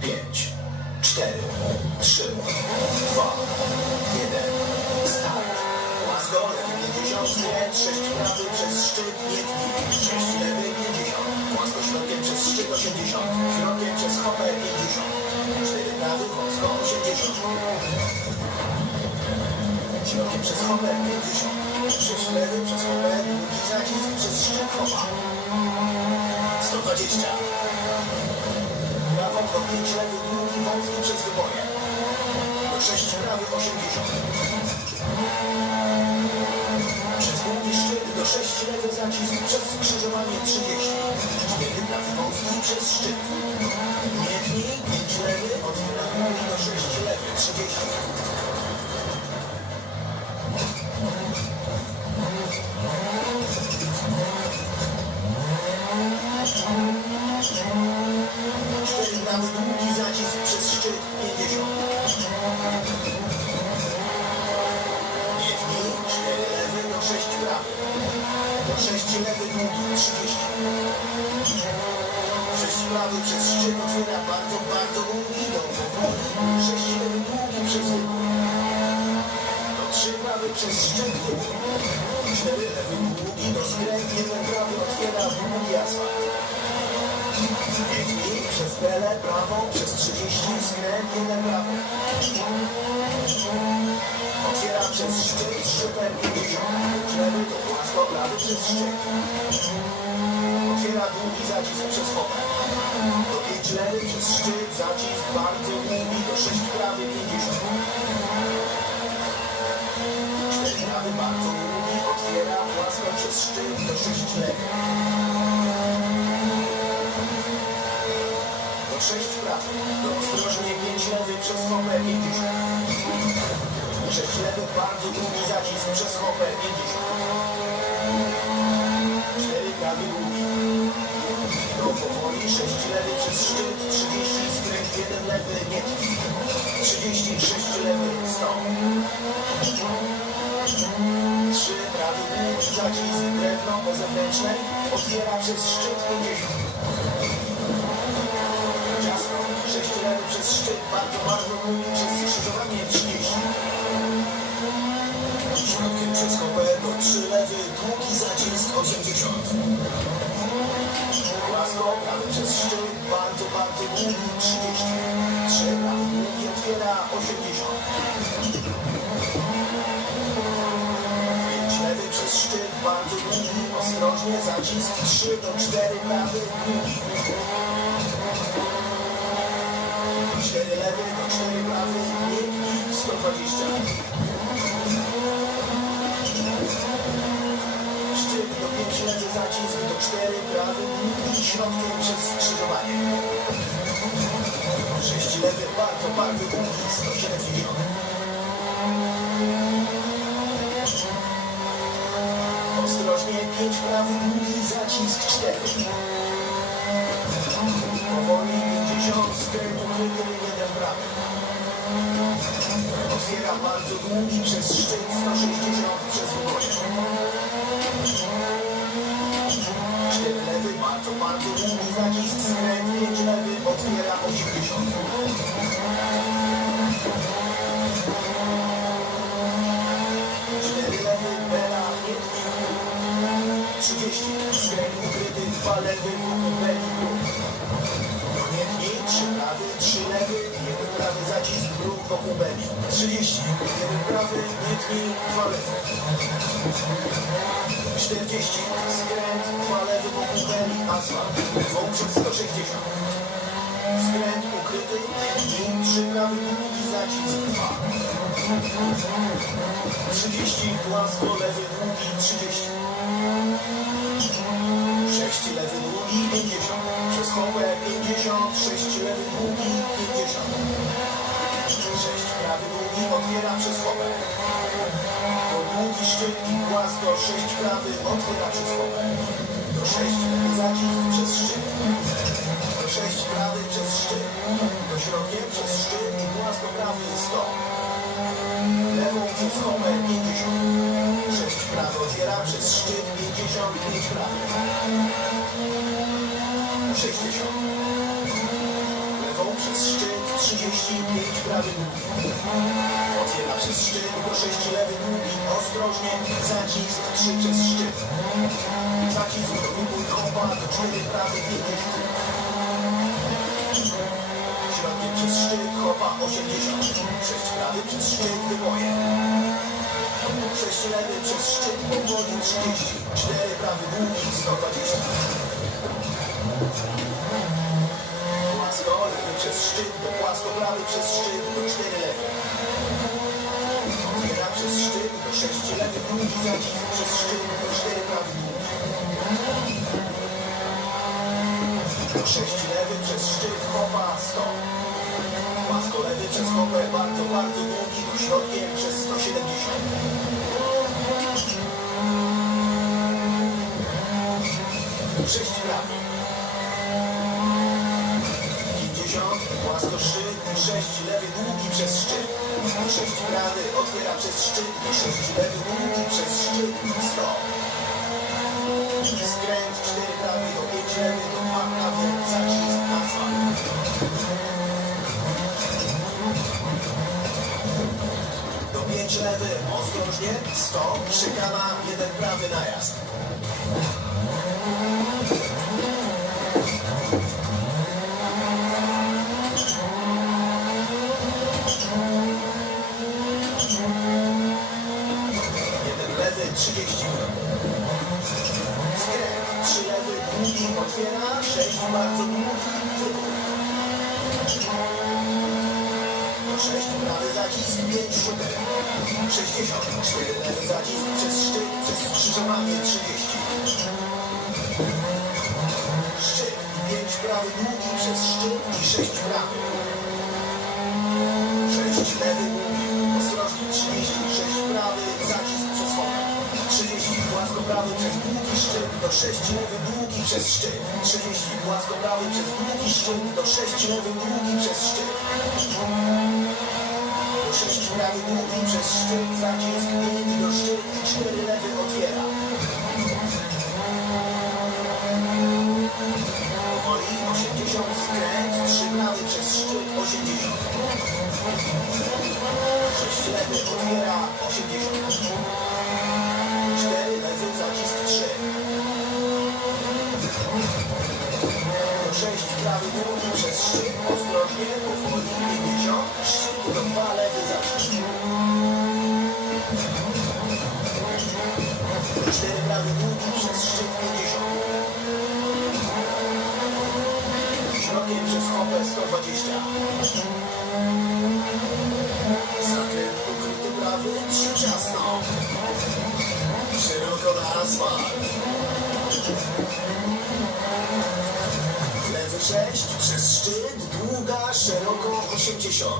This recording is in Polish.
5, 4, 3, 2, 1. Start. Łasko, lewy 50, skręt, 6 prawy przez szczyt, nie tnij. 6 lewy 50. Łasko środkiem przez szczyt 80. Środkiem przez hopę 50. 4 prawy, wąsko 80. Środkiem przez hopę 50. 6 lewy przez hopę, długi zacisk przez szczyt hopa. 120. Prawo do 5 lewy, długi wąski przez wyboje. Do 6 prawy 80. Przez długi szczyt do 6 lewy zacisk przez skrzyżowanie 30. 4 prawy wąski przez szczyt. Nie tnij, przez szczyt wybór. 4 lewy długi do skręt, 1 prawy otwiera długi asfalt. Jedź przez belę, prawą, przez 30, skręt, jeden prawy. Otwiera przez szczyt, szczytem 50, lewy do płasko, prawy przez szczyt. Otwiera długi zacisk przez hopę. Do 5 lewy przez szczyt, zacisk bardzo długi, do 6 prawy 50. przez szczyt, do 6 lewy. Do 6 prawy, do ostrożnie 5 lewy przez hopę 50. 6 lewy, bardzo długi zacisk przez hopę 50. 4 prawy długi. Do powoli 6 lewy przez szczyt 30, skręt 1 lewy, nie tnij. 36 lewy, 100. 3 prawy długi zacisk drewno po zewnętrznej, otwiera przez szczyt 50. Ciasno, 6 lewy przez szczyt, bardzo, bardzo długi przez skrzyżowanie 30. Środkiem przez hopę do 3 lewy, długi zacisk 80. Łasko, prawy przez szczyt, bardzo, bardzo długi 30. ostrożnie, zacisk 3 do 4 prawy, długi. 4 lewy do 4 prawy, nie 120. Szczyt do 5 lewy zacisk do 4 prawy, długi środkiem przez skrzyżowanie. 6 lewy, bardzo, bardzo długi, 170. 5 prawy, długi zacisk 4. Powoli 50, skręt ukryty, jeden prawy. Otwiera bardzo długi przez szczyt 160 przez wyboje. 4 lewy, bardzo, bardzo długi zacisk, skręt 5 lewy, otwiera 80. ukryty, 2 lewy, nie tnij, 3 prawy, 3 lewy, 1 prawy zacisk, bruk wokół beli. 30, 1 prawy, nie tnij, 2 lewy. 40, skręt, 2 lewy wokół beli, asfalt, wąż przez 160. Skręt ukryty, tnij, 3 prawy, długi zacisk, 2. 30, płasko, lewy, długi, 30. 6 lewy długi, 50. Przez hopę 50, 6 lewy długi, 50. 6 prawy długi, otwiera przez hopę. Do długi szczyt i płasko, 6 prawy, otwiera przez hopę. Do 6 lewy zacisk przez szczyt. Do 6 prawy przez szczyt. Do środkiem przez szczyt i płasko prawy 100. Lewą przez hopę 50. 6 prawy otwiera przez szczyt 55 prawy. 60. Lewą przez szczyt 35 prawy długi. Otwiera przez szczyt do 6 lewy długi. Ostrożnie. Zacisk 3 przez szczyt. Zacisk do wybój hopa do 4 prawy 50. Środkiem przez szczyt hopa 80. 6 prawy przez szczyt wyboje. 6 lewy przez szczyt powoli 30. 4 prawy długi 120. Płasko lewy przez szczyt do płasko prawy przez szczyt do 4 lewy. Otwiera przez szczyt do 6 lewy długi zacisk przez szczyt do 4 prawy długi. Do 6 lewy przez szczyt hopa 100. Płasko lewy przez hopę bardzo, bardzo długi do środkiem przez 170. Sześć prawy. 50, płasko szczyt, 6 lewy długi przez szczyt. 6 prawy otwiera przez szczyt, 6 lewy długi przez szczyt, 100. Skręt 4 prawy do 5 lewy do 2 prawy, zacisk asfalt. Do 5 lewy, ostrożnie, 100, szykana, 1 prawy najazd. Jeden lewy, 30 Skręt, 3 lewy, długi, otwiera, 6 bardzo. 6 prawy zacisk, 5 szybek. 60, 4 lewy zacisk przez szczyt, przez skrzyżowanie 30. Szczyt, 5 prawy długi przez szczyt i 6 prawy. 6 lewy długi, ostrożnie 36 prawy, zacisk przez wodę. 30 płasko prawy przez długi szczyt do 6 lewy długi przez szczyt. 30 płasko prawy przez długi szczyt do 6 lewy długi przez szczyt. Do 6 prawy długi przez szczyt, zacisk długi do szczyt i 4 lewy otwiera. Powoli 80 skręt, 3 prawy przez szczyt 80. 6 lewy otwiera 80. szczyt, ostrożnie, powoli 50. Szczyt 2 lewy zacisk. 4 prawy długi przez szczyt 50. Środkiem przez hopę 120. Zakręt ukryty prawy, trzy ciasno. Szeroko na asfalt. Lewy 6, przez szczyt, długa, szeroko 80.